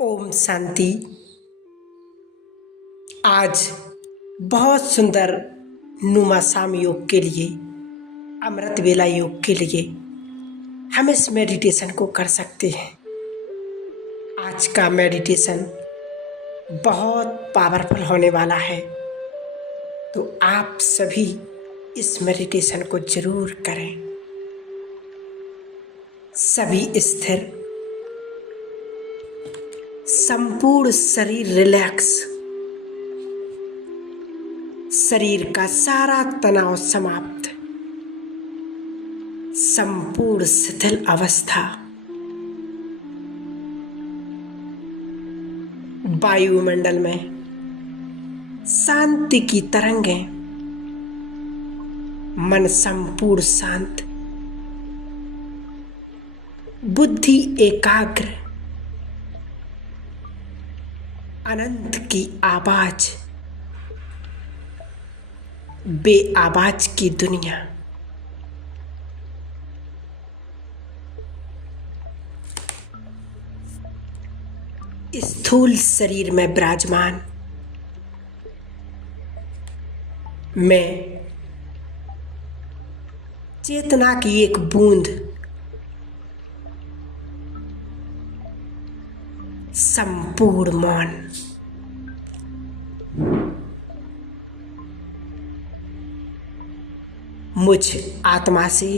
ओम शांति। आज बहुत सुंदर नुमा शाम योग के लिए, अमृत वेला योग के लिए हम इस मेडिटेशन को कर सकते हैं। आज का मेडिटेशन बहुत पावरफुल होने वाला है, तो आप सभी इस मेडिटेशन को जरूर करें। सभी स्थिर, संपूर्ण शरीर रिलैक्स, शरीर का सारा तनाव समाप्त, संपूर्ण शिथिल अवस्था, वायुमंडल में शांति की तरंगें, मन संपूर्ण शांत, बुद्धि एकाग्र, अनंत की आवाज, बेआवाज की दुनिया। स्थूल शरीर में विराजमान मैं चेतना की एक बूंद संपूर्ण मौन, मुझ आत्मा से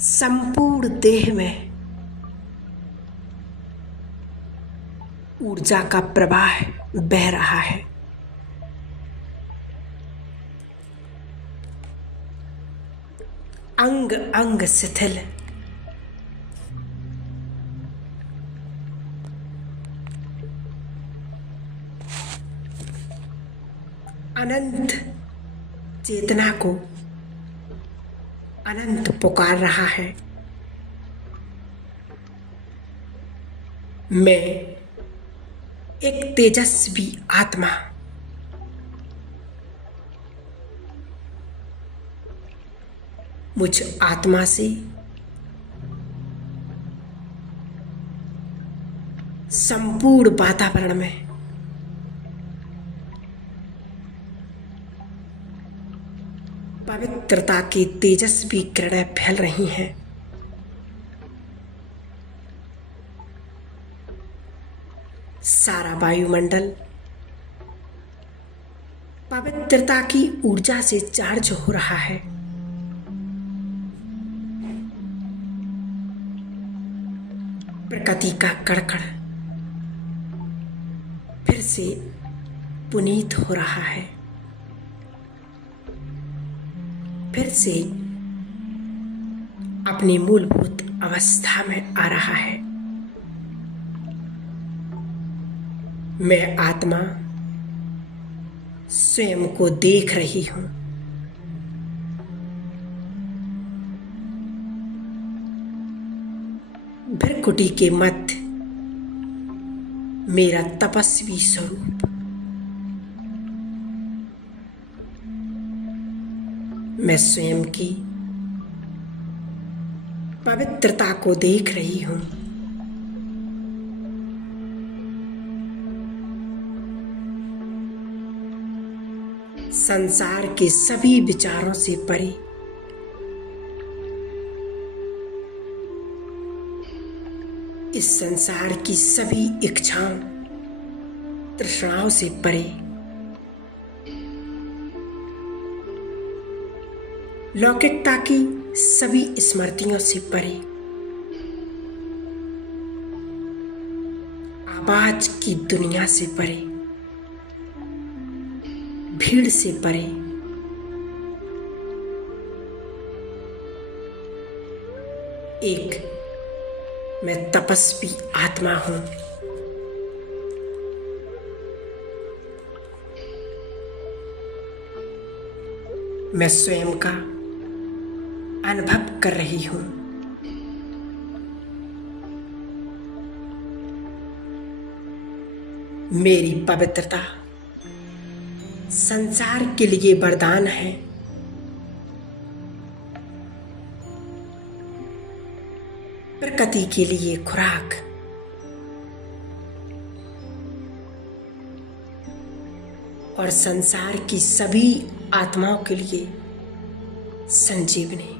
संपूर्ण देह में ऊर्जा का प्रवाह बह रहा है। अंग अंग शिथिल, अनंत चेतना को अनंत पुकार रहा है। मैं एक तेजस्वी आत्मा, मुझ आत्मा से संपूर्ण वातावरण में पवित्रता की तेजस्वी किरणें फैल रही हैं। सारा वायुमंडल पवित्रता की ऊर्जा से चार्ज हो रहा है। प्रकृति का कड़कड़ फिर से पुनीत हो रहा है, फिर से अपनी मूलभूत अवस्था में आ रहा है। मैं आत्मा स्वयं को देख रही हूं। भृकुटी के मध्य मेरा तपस्वी स्वरूप, मैं स्वयं की पवित्रता को देख रही हूं। संसार के सभी विचारों से परे इस संसार की सभी इच्छाओं तृष्णाओं से परे लौकिकता की सभी स्मृतियों से परे आवाज की दुनिया से परे भीड़ से परे एक मैं तपस्वी आत्मा हूं। मैं स्वयं का अनुभव कर रही हूं। मेरी पवित्रता संसार के लिए वरदान है। प्रकृति के लिए खुराक, और संसार की सभी आत्माओं के लिए संजीवनी,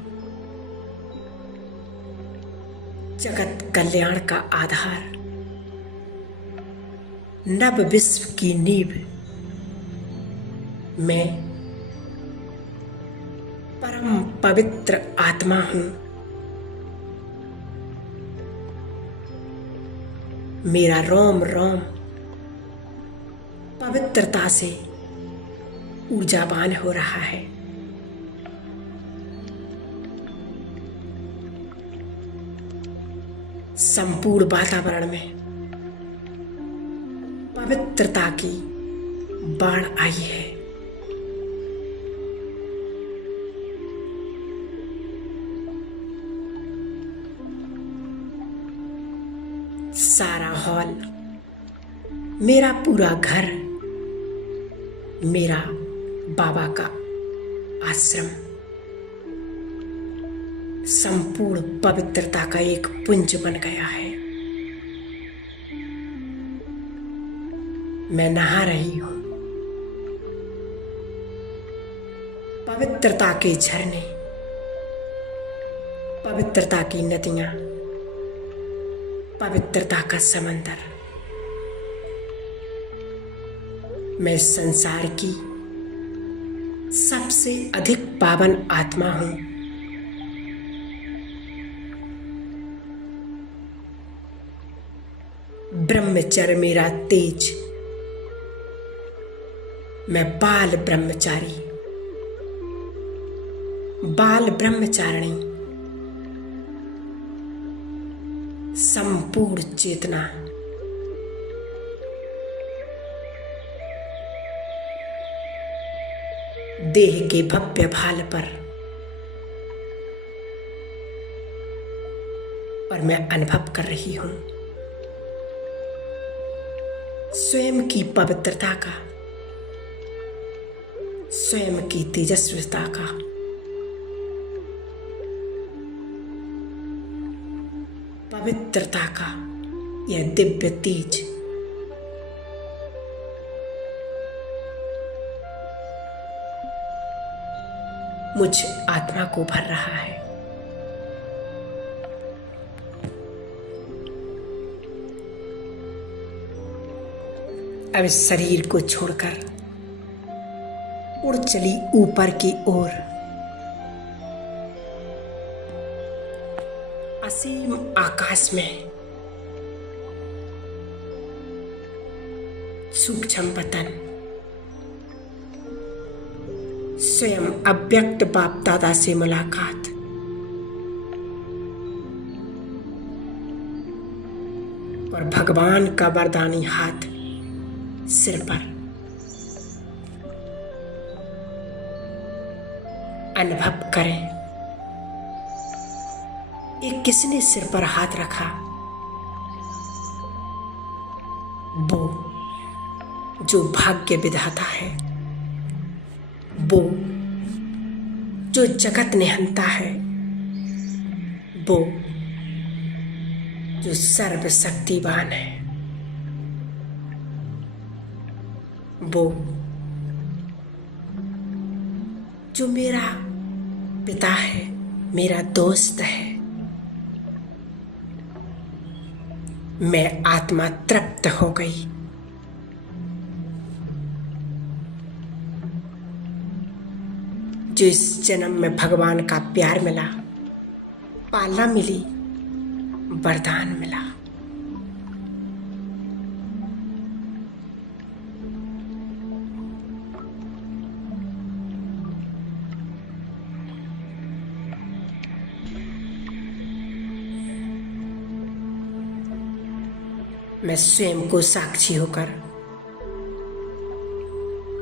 जगत कल्याण का आधार, नव विश्व की नींव। मैं परम पवित्र आत्मा हूं। मेरा रोम रोम पवित्रता से ऊर्जावान हो रहा है। संपूर्ण वातावरण में पवित्रता की बाढ़ आई है। सारा हॉल, मेरा पूरा घर, मेरा बाबा का आश्रम संपूर्ण पवित्रता का एक पुंज बन गया है। मैं नहा रही हूं। पवित्रता के झरने, पवित्रता की नदियां, पवित्रता का समंदर। मैं संसार की सबसे अधिक पावन आत्मा हूं। ब्रह्मचर्य मेरा तेज। मैं बाल ब्रह्मचारी, बाल ब्रह्मचारिणी, संपूर्ण चेतना, देह के भव्य भाल पर, और मैं अनुभव कर रही हूं स्वयं की पवित्रता का, स्वयं की तेजस्विता का। पवित्रता का यह दिव्य तेज मुझ आत्मा को भर रहा है। अब इस शरीर को छोड़कर उड़ चली ऊपर की ओर। असीम आकाश में सूक्ष्म पतन, स्वयं अव्यक्त बाप दादा से मुलाकात, और भगवान का वरदानी हाथ सिर पर। अनुभव करें, एक किसने सिर पर हाथ रखा? वो जो भाग्य विधाता है, वो जो जगत निहंता है, वो जो सर्वशक्तिवान है, वो जो मेरा पिता है, मेरा दोस्त है। मैं आत्मा तृप्त हो गई। जो इस जन्म में भगवान का प्यार मिला, पालना मिली, वरदान मिला। मैं स्वयं को साक्षी होकर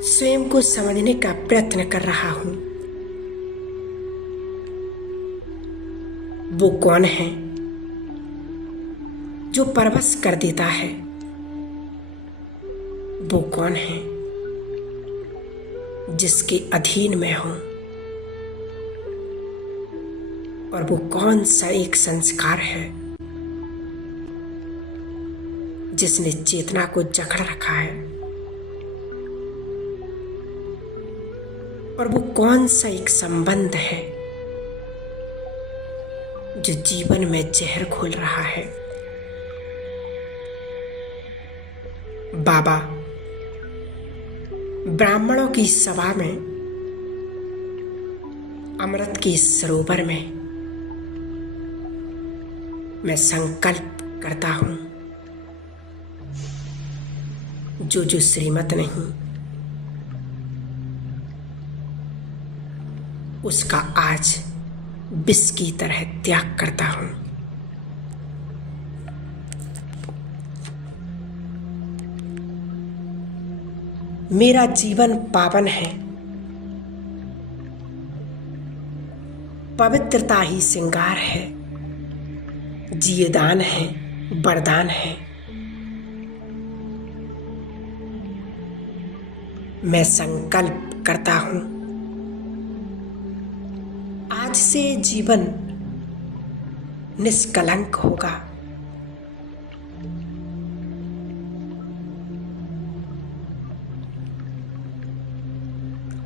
स्वयं को समझने का प्रयत्न कर रहा हूं। वो कौन है जो परवश कर देता है? वो कौन है जिसके अधीन मैं हूं? और वो कौन सा एक संस्कार है जिसने चेतना को जकड़ रखा है? और वो कौन सा एक संबंध है जो जीवन में जहर घोल रहा है। बाबा ब्राह्मणों की सभा में अमृत के सरोवर में मैं संकल्प करता हूं, जो श्रीमत नहीं उसका आज विष की तरह त्याग करता हूं। मेरा जीवन पावन है, पवित्रता ही श्रृंगार है, जीवदान है, वरदान है। मैं संकल्प करता हूं, आज से जीवन निष्कलंक होगा।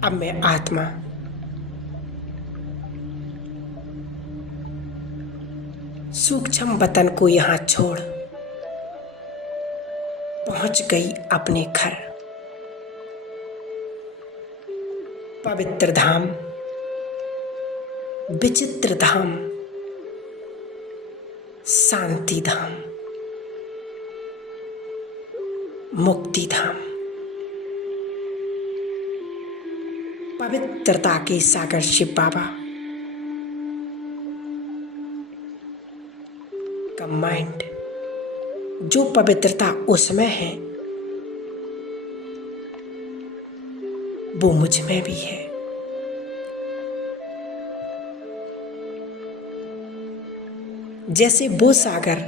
अब मैं आत्मा सूक्ष्म वतन को यहां छोड़ पहुंच गई अपने घर। पवित्र धाम, विचित्र धाम, शांति धाम, मुक्ति धाम, पवित्रता के सागर शिव बाबा का माइंड, जो पवित्रता उसमें है वो मुझ में भी है। जैसे वो सागर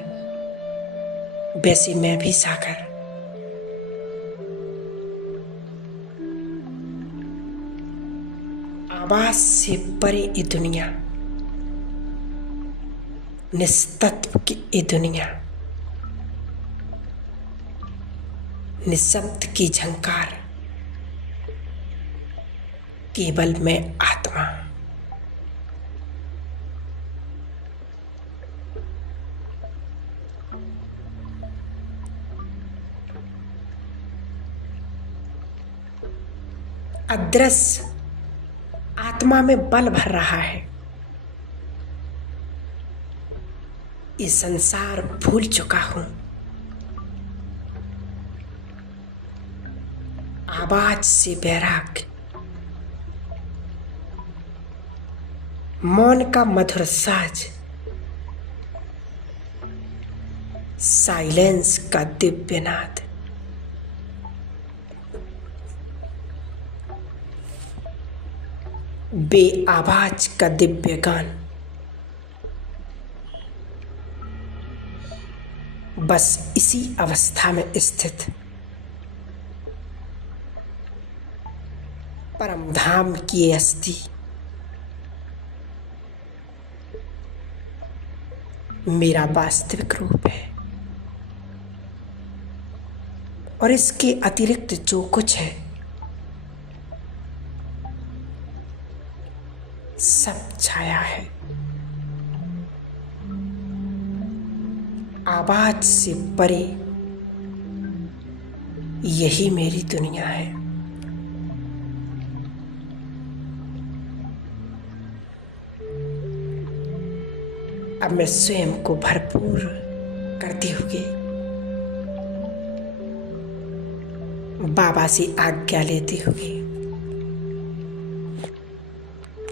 वैसे मैं भी सागर। आवाज से परे ये दुनिया, निस्तत्व की ये दुनिया, निशब्द की झंकार, केवल मैं आत्मा। अदृश्य आत्मा में बल भर रहा है। ये संसार भूल चुका हूं। आवाज से बैराग, मौन का मधुर साज, साइलेंस का दिव्य नाद। बे आवाज का दिव्य गान। बस इसी अवस्था में स्थित परम धाम की अस्थि मेरा वास्तविक रूप है, और इसके अतिरिक्त जो कुछ है सब छाया है। आवाज से परे यही मेरी दुनिया है। अब मैं स्वयं को भरपूर करती हुई बाबा से आज्ञा लेती हुई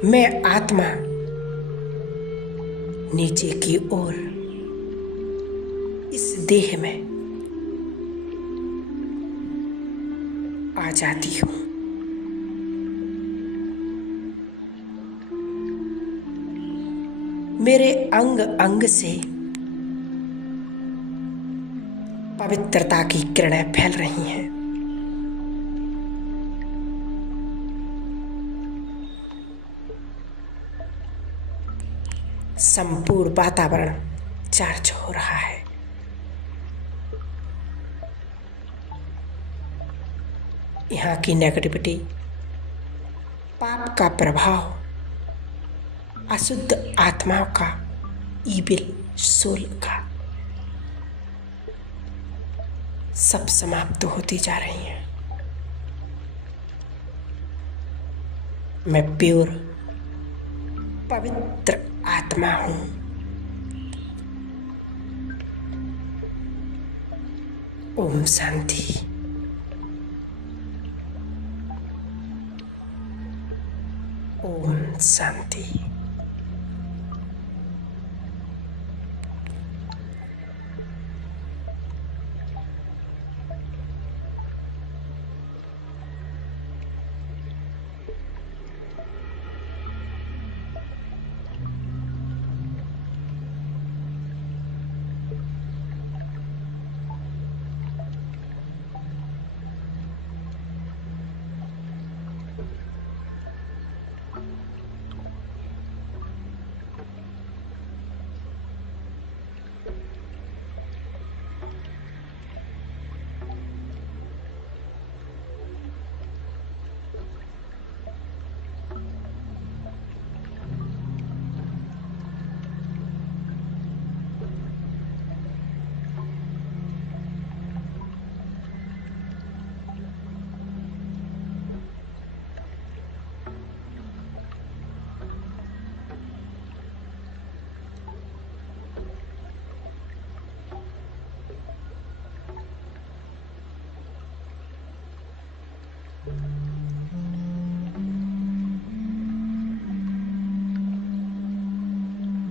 मैं आत्मा नीचे की ओर इस देह में आ जाती हूँ। मेरे अंग अंग से पवित्रता की किरणें फैल रही हैं। संपूर्ण वातावरण चार्ज हो रहा है। यहाँ की नेगेटिविटी पाप का प्रभाव, अशुद्ध आत्माओं का, ईविल सोल का, सब समाप्त होती जा रही हैं। मैं प्योर पवित्र आत्मा हूं। ओम शांति। ओम शांति।